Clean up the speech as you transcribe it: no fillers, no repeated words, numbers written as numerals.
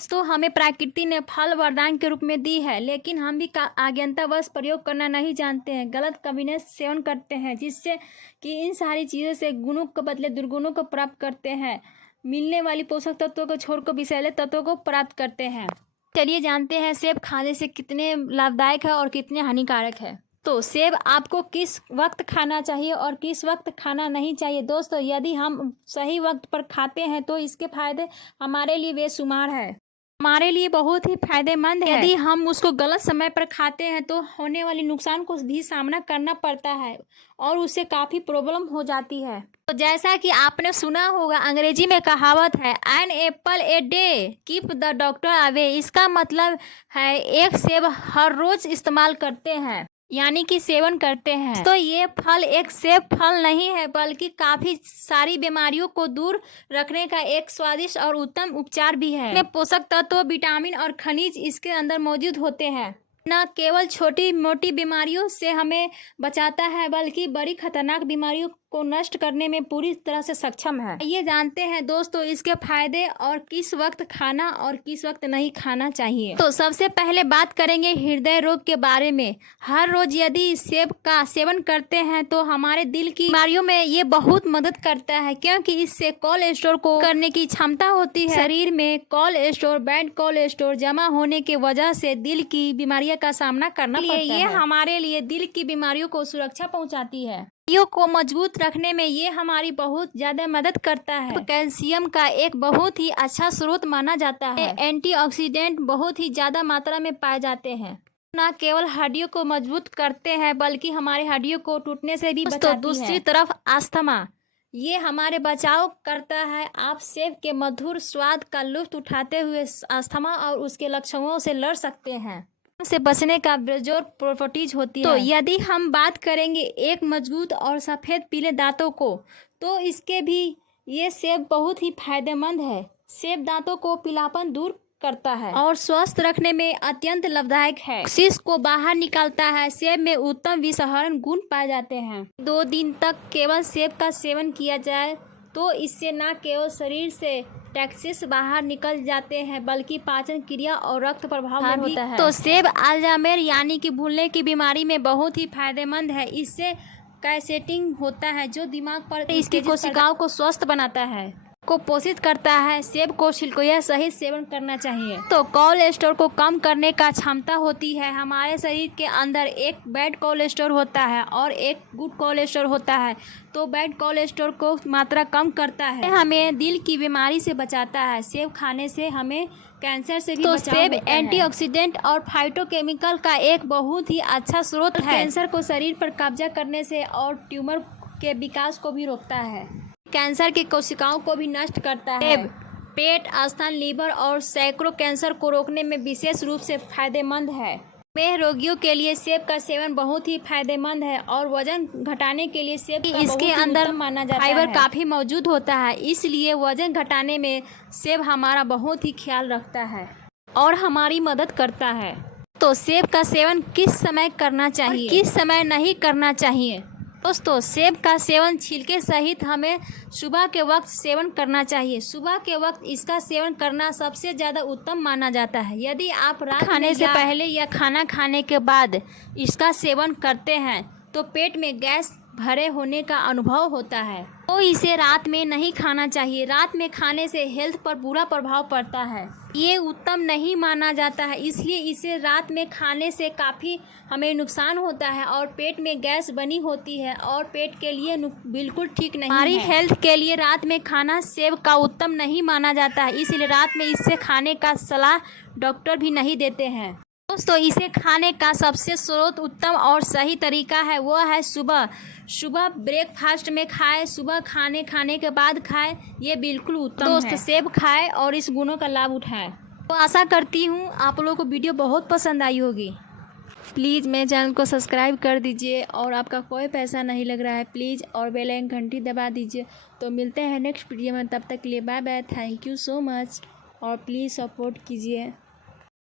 दोस्तों हमें प्रकृति ने फल वरदान के रूप में दी है, लेकिन हम भी अज्ञानतावश प्रयोग करना नहीं जानते हैं। गलत कॉम्बिनेशन सेवन करते हैं, जिससे कि इन सारी चीज़ों से गुणों के बदले दुर्गुणों को प्राप्त करते हैं। मिलने वाली पोषक तत्वों को छोड़कर विषैले तत्वों को प्राप्त करते हैं। चलिए जानते हैं सेब खाने से कितने लाभदायक है और कितने हानिकारक है। तो सेब आपको किस वक्त खाना चाहिए और किस वक्त खाना नहीं चाहिए। दोस्तों यदि हम सही वक्त पर खाते हैं तो इसके फायदे हमारे लिए बेशुमार है, हमारे लिए बहुत ही फायदेमंद है। यदि हम उसको गलत समय पर खाते हैं तो होने वाली नुकसान को भी सामना करना पड़ता है और उससे काफ़ी प्रॉब्लम हो जाती है। तो जैसा कि आपने सुना होगा, अंग्रेजी में कहावत है an apple a day keep the doctor away. इसका मतलब है एक सेब हर रोज इस्तेमाल करते हैं, यानी कि सेवन करते हैं। तो ये फल एक सेब फल नहीं है, बल्कि काफ़ी सारी बीमारियों को दूर रखने का एक स्वादिष्ट और उत्तम उपचार भी है। इसमें पोषक तत्व, विटामिन और खनिज इसके अंदर मौजूद होते हैं। न केवल छोटी मोटी बीमारियों से हमें बचाता है, बल्कि बड़ी खतरनाक बीमारियों को नष्ट करने में पूरी तरह से सक्षम है। ये जानते हैं दोस्तों इसके फायदे और किस वक्त खाना और किस वक्त नहीं खाना चाहिए। तो सबसे पहले बात करेंगे हृदय रोग के बारे में। हर रोज यदि सेब का सेवन करते हैं तो हमारे दिल की बीमारियों में ये बहुत मदद करता है, क्योंकि इससे कोलेस्ट्रॉल को करने की क्षमता होती है। शरीर में कोलेस्ट्रॉल, बैड कोलेस्ट्रॉल जमा होने की वजह से दिल की बीमारियों का सामना करना पड़ता है। ये हमारे लिए दिल की बीमारियों को सुरक्षा पहुंचाती है। हड्डियों को मजबूत रखने में ये हमारी बहुत ज़्यादा मदद करता है। कैल्शियम का एक बहुत ही अच्छा स्रोत माना जाता है। एंटीऑक्सीडेंट बहुत ही ज़्यादा मात्रा में पाए जाते हैं। न केवल हड्डियों को मजबूत करते हैं, बल्कि हमारी हड्डियों को टूटने से भी बचाती है। दूसरी तरफ अस्थमा, ये हमारे बचाव करता है। आप सेब के मधुर स्वाद का लुत्फ उठाते हुए अस्थमा और उसके लक्षणों से लड़ सकते हैं। से बचने का बेजोर प्रॉपर्टीज होती है। तो यदि हम बात करेंगे एक मजबूत और सफ़ेद पीले दांतों को, तो इसके भी ये सेब बहुत ही फायदेमंद है। सेब दांतों को पीलापन दूर करता है और स्वस्थ रखने में अत्यंत लाभदायक है। शीश को बाहर निकालता है। सेब में उत्तम विषहरण गुण पाए जाते हैं। 2 दिन तक केवल सेब का सेवन किया जाए तो इससे न केवल शरीर से टॉक्सिन्स बाहर निकल जाते हैं, बल्कि पाचन क्रिया और रक्त प्रभाव में होता है। तो सेब अल्जाइमर यानी कि भूलने की बीमारी में बहुत ही फायदेमंद है। इससे कैसेटिंग होता है जो दिमाग पर इसकी कोशिकाओं को स्वस्थ बनाता है, को पोषित करता है। सेब को छिलकोया सहित सेवन करना चाहिए। तो कोलेस्ट्रॉल को कम करने का क्षमता होती है। हमारे शरीर के अंदर एक बैड कोलेस्ट्रॉल होता है और एक गुड कोलेस्ट्रॉल होता है। तो बैड कोलेस्ट्रॉल को मात्रा कम करता है, हमें दिल की बीमारी से बचाता है। सेब खाने से हमें कैंसर से भी बचाव होता है। सेब एंटीऑक्सीडेंट और फाइटोकेमिकल का एक बहुत ही अच्छा स्रोत है। कैंसर को शरीर पर कब्जा करने से और ट्यूमर के विकास को भी रोकता है। कैंसर की कोशिकाओं को भी नष्ट करता है। पेट, स्तन, लीवर और सैकड़ों कैंसर को रोकने में विशेष रूप से फायदेमंद है। मधुमेह रोगियों के लिए सेब का सेवन बहुत ही फायदेमंद है और वजन घटाने के लिए सेब का इसके अंदर माना जाता है। फाइबर काफ़ी मौजूद होता है, इसलिए वजन घटाने में सेब हमारा बहुत ही ख्याल रखता है और हमारी मदद करता है। तो सेब का सेवन किस समय करना चाहिए, किस समय नहीं करना चाहिए। दोस्तों सेब का सेवन छिलके सहित हमें सुबह के वक्त सेवन करना चाहिए। सुबह के वक्त इसका सेवन करना सबसे ज़्यादा उत्तम माना जाता है। यदि आप रात खाने से पहले या खाना खाने के बाद इसका सेवन करते हैं तो पेट में गैस भरे होने का अनुभव होता है, तो इसे रात में नहीं खाना चाहिए। रात में खाने से हेल्थ पर बुरा प्रभाव पड़ता है, ये उत्तम नहीं माना जाता है। इसलिए इसे रात में खाने से काफ़ी हमें नुकसान होता है और पेट में गैस बनी होती है और पेट के लिए बिल्कुल ठीक नहीं है। हमारी हेल्थ के लिए रात में खाना सेब का उत्तम नहीं माना जाता है, इसलिए रात में इससे खाने का सलाह डॉक्टर भी नहीं देते हैं। दोस्तों इसे खाने का सबसे स्रोत उत्तम और सही तरीका है वो है सुबह ब्रेकफास्ट में खाएं, सुबह खाने के बाद खाएं, ये बिल्कुल उत्तम है। दोस्त सेब खाएं और इस गुणों का लाभ उठाएं। तो आशा करती हूँ आप लोगों को वीडियो बहुत पसंद आई होगी। प्लीज़ मेरे चैनल को सब्सक्राइब कर दीजिए और आपका कोई पैसा नहीं लग रहा है प्लीज़, और बेल आइकन घंटी दबा दीजिए। तो मिलते हैं नेक्स्ट वीडियो में, तब तक के लिए bye bye, thank you so much और प्लीज़ सपोर्ट कीजिए।